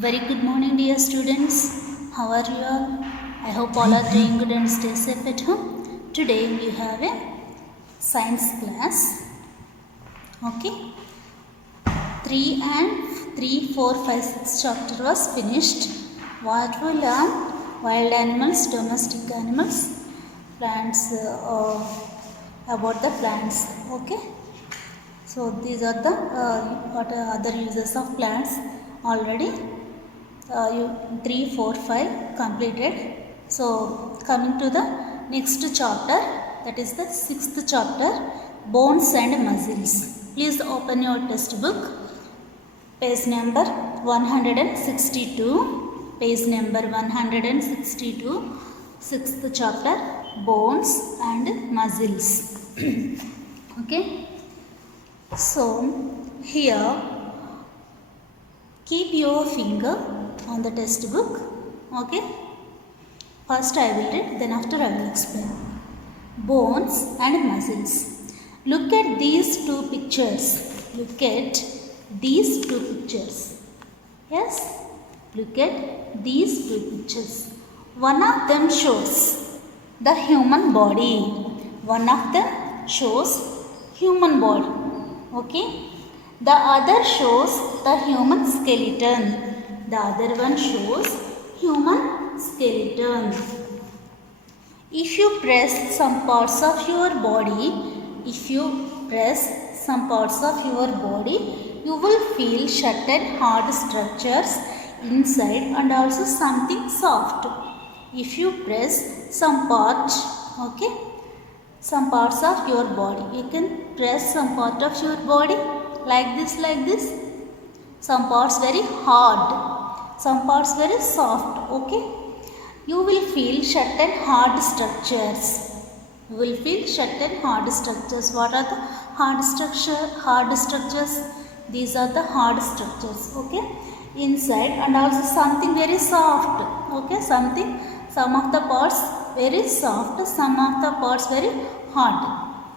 Very good morning, dear students. How are you all? I hope all are doing good and stay safe at home. Today we have a science class. Okay. 3, 4, 5, 6 chapter was finished. What we learn? Wild animals, domestic animals, plants, about the plants. Okay. So these are the other uses of plants already. 3, 4, 5 completed. So coming to the next chapter, that is the 6th chapter, bones and muscles. Please open your textbook, page number 162. Page number 162, 6th chapter, bones and muscles. Okay. So here keep your finger on the textbook. Okay. First I will read, then after I will explain. Bones and muscles. Look at these two pictures. Look at these two pictures. Yes. Look at these two pictures. One of them shows the human body. One of them shows human body. Okay. The other shows the human skeleton. The other one shows human skeleton. If you press some parts of your body, you will feel certain hard structures inside and also something soft. If you press some parts of your body, you can press some part of your body like this. Some parts very hard, some parts very soft. Okay. You will feel certain hard structures. What are the hard structures? These are the hard structures. Okay. Inside and also something very soft. Okay. Some of the parts very soft, some of the parts very hard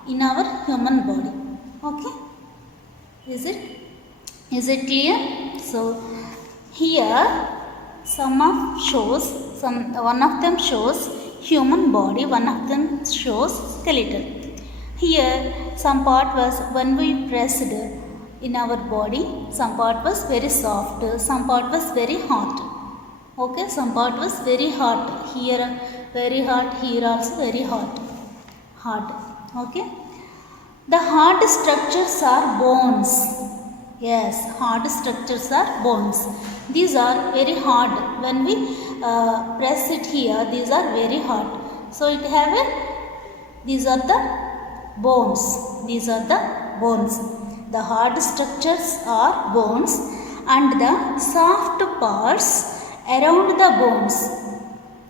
in our human body. Okay. Is it clear? So here one of them shows human body, one of them shows skeleton. Here some part was when we pressed in our body, some part was very soft, some part was very hot. Okay, some part was very hot. Here very hot, here also very hot. Hard. Okay. The hard structures are bones. Yes, hard structures are bones. These are very hard. When we press it here, these are very hard. So these are the bones. The hard structures are bones and the soft parts around the bones.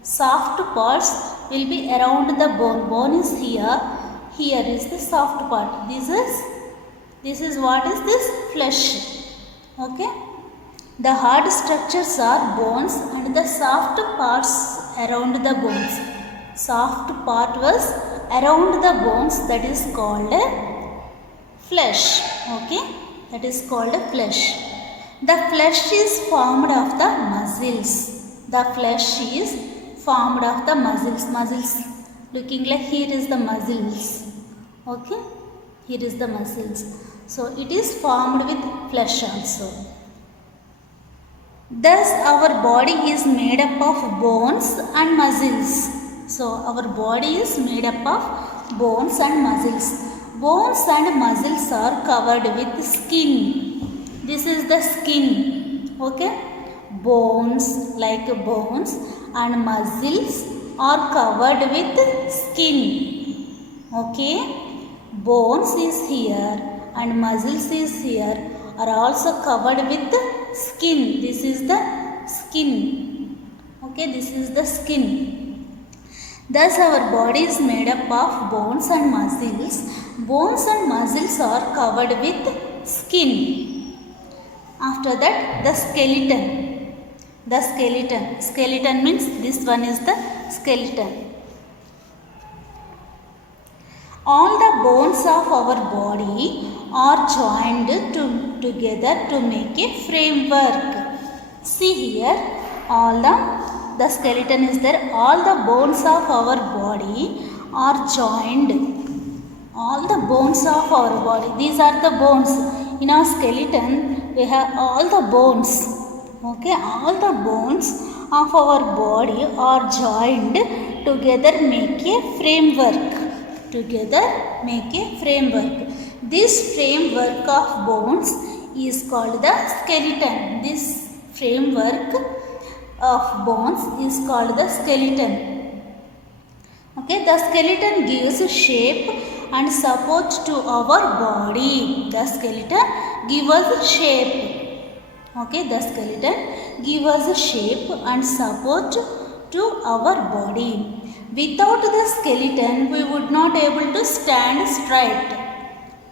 Soft parts will be around the bone. Bone is here. Here is the soft part. This is what is this? Flesh. Okay. The hard structures are bones and the soft parts around the bones. Soft part was around the bones, that is called flesh. Okay. That is called flesh. The flesh is formed of the muscles. Muscles. Looking like here is the muscles. Okay. Here is the muscles. So it is formed with flesh also. Thus our body is made up of bones and muscles. So our body is made up of bones and muscles. Bones and muscles are covered with skin. This is the skin. Okay. Bones and muscles are covered with skin. Okay. Bones is here and muscles is here are also covered with skin. This is the skin. Okay, this is the skin. Thus our body is made up of bones and muscles. Bones and muscles are covered with skin. After that, the skeleton. Skeleton means this one is the skeleton. All the bones of our body are joined together to make a framework. See here, all the skeleton is there. All the bones of our body are joined. All the bones of our body. These are the bones. In our skeleton, we have all the bones. Okay, all the bones of our body are joined together, make a framework. Together, make a framework. This framework of bones is called the skeleton. This framework of bones is called the skeleton. Okay, the skeleton gives shape and support to our body. The skeleton gives us shape. Okay, the skeleton gives us shape and support to our body. Without the skeleton, we would not able to stand straight.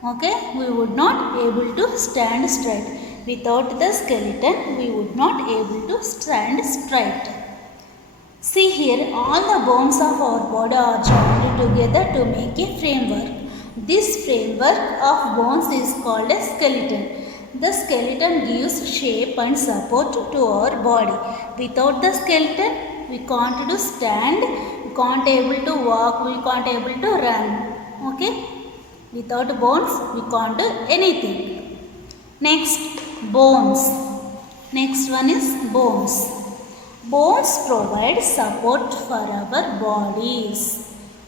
Okay, we would not able to stand straight. Without the skeleton, we would not able to stand straight. See here, all the bones of our body are joined together to make a framework. This framework of bones is called a skeleton. The skeleton gives shape and support to our body. Without the skeleton, we can't do stand, we can't able to walk, we can't able to run. Okay? Without bones, we can't do anything. Next, bones. Next one is bones. Bones provide support for our bodies.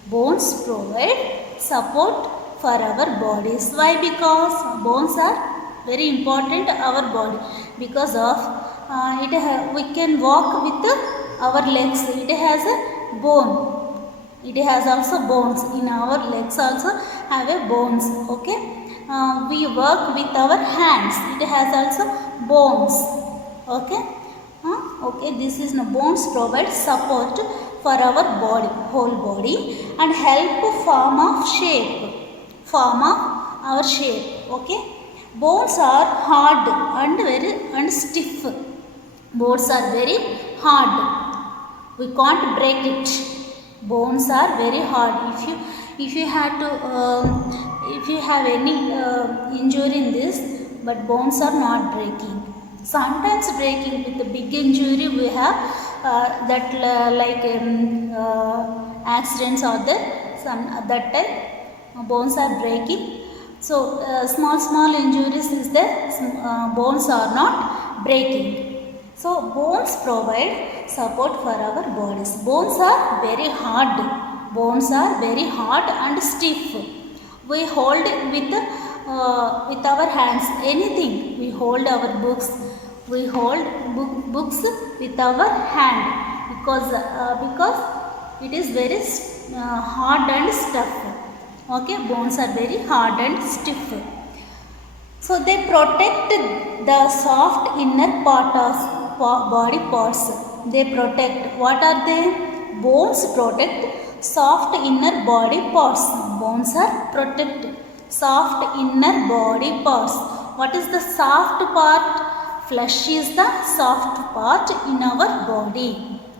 Bones provide support for our bodies. Why? Because bones are very important our body. Because of we can walk with our legs. It has a bone. It has also bones. In our legs also have a bones. Okay. We work with our hands. It has also bones. Okay. Okay. This is bones provide support for our body, whole body, and help form of shape. Form of our shape. Okay. Bones are hard and stiff. Bones are very hard. We can't break it. Bones are very hard. If you have any injury in this, but bones are not breaking. Sometimes breaking with the big injury we have accidents are there. Some that time bones are breaking. So small injuries is there. Bones are not breaking. So bones provide support for our bodies. Bones are very hard. Bones are very hard and stiff. We hold with our hands anything. We hold our books. We hold books with our hand because it is very hard and stiff. Okay, bones are very hard and stiff. So they protect the soft inner part of body parts. They protect. What are they? Bones protect soft inner body parts. Bones are protect soft inner body parts. What is the soft part? Flesh is the soft part in our body.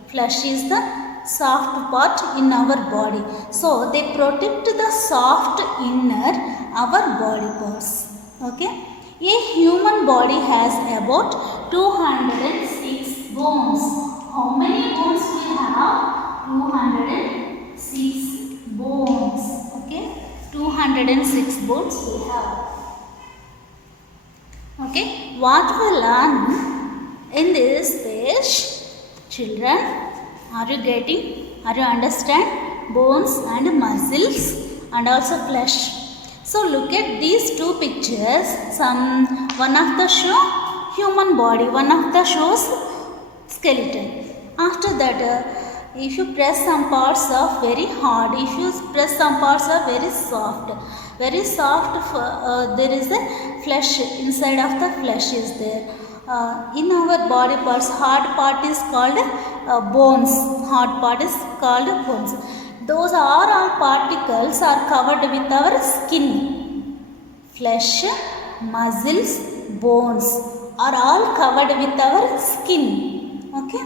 Flesh is the soft part in our body. So they protect the soft inner our body parts. Okay. A human body has about 206 bones. How many bones we have? 206 bones. Okay. 206 bones we have. Okay. What we learn in this page, children? Are you getting? Are you understand? Bones and muscles and also flesh. So look at these two pictures. One of the show human body, one of the shows skeleton. After that, if you press some parts are very hard. If you press some parts are very soft. Very soft. There is a flesh inside of the flesh is there. In our body parts, hard part is called bones. Hard part is called bones. Those are all particles are covered with our skin. Flesh, muscles, bones are all covered with our skin. Okay.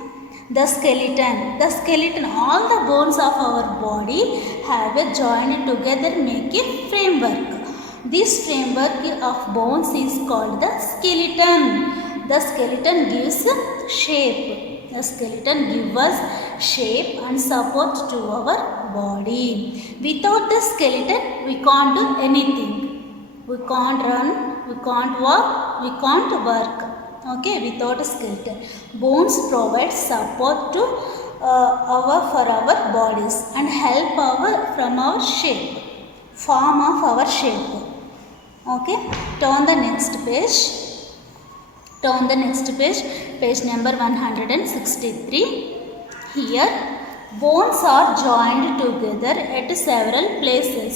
The skeleton, all the bones of our body have a joined together make a framework. This framework of bones is called the skeleton. the skeleton gives shape. The skeleton gives us shape and support to our body. Without the skeleton, we can't do anything. We can't run, we can't walk, we can't work. Okay, without a skeleton. Bones provide support to for our bodies and help from our shape, form of our shape. Okay, turn the next page. Turn the next page, page number 163. Here, bones are joined together at several places.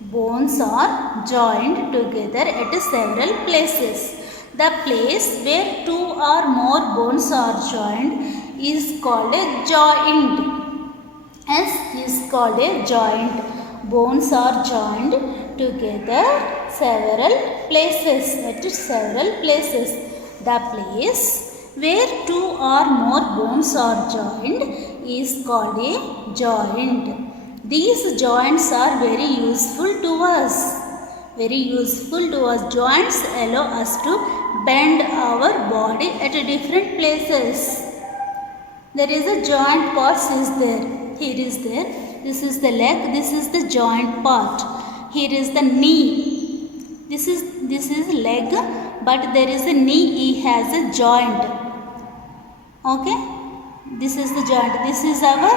Bones are joined together at several places. The place where two or more bones are joined is called a joint. As is called a joint. Bones are joined together several places. At several places. The place where two or more bones are joined is called a joint. These joints are very useful to us. Very useful to us. Joints allow us to bend our body at different places. There is a joint part is there. Here is there. This is the leg. This is the joint part. Here is the knee. This is leg, but there is a knee. He has a joint. Okay. This is the joint. This is our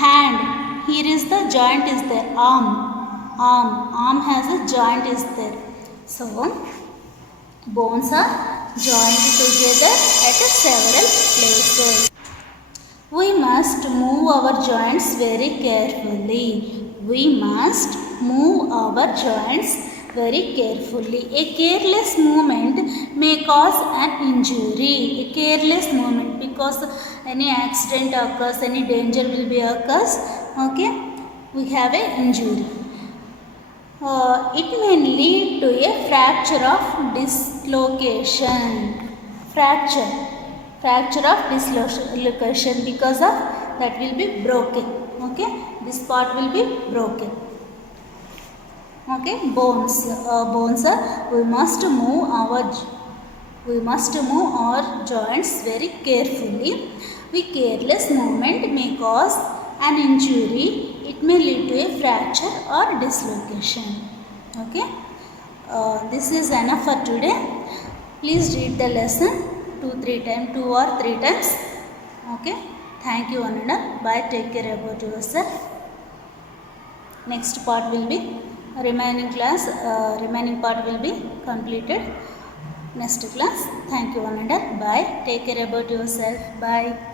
hand. Here is the joint is there. Arm has a joint is there. So bones are joined together at several places. We must move our joints very carefully. We must move our joints very carefully. A careless movement may cause an injury. A careless movement, because any accident occurs, any danger will be occurs. Okay, we have an injury. It may lead to a fracture of dislocation. Fracture of dislocation, because of that will be broken. Okay, this part will be broken. Okay, bones we must move our joints very carefully. Careless movement may cause an injury. It may lead to a fracture or dislocation. Okay, this is enough for today. Please read the lesson 2 or 3 times. Okay, thank you one and all. Bye, take care about yourself. Next part will be remaining part will be completed next class. Thank you one and all. Bye, take care about yourself. Bye.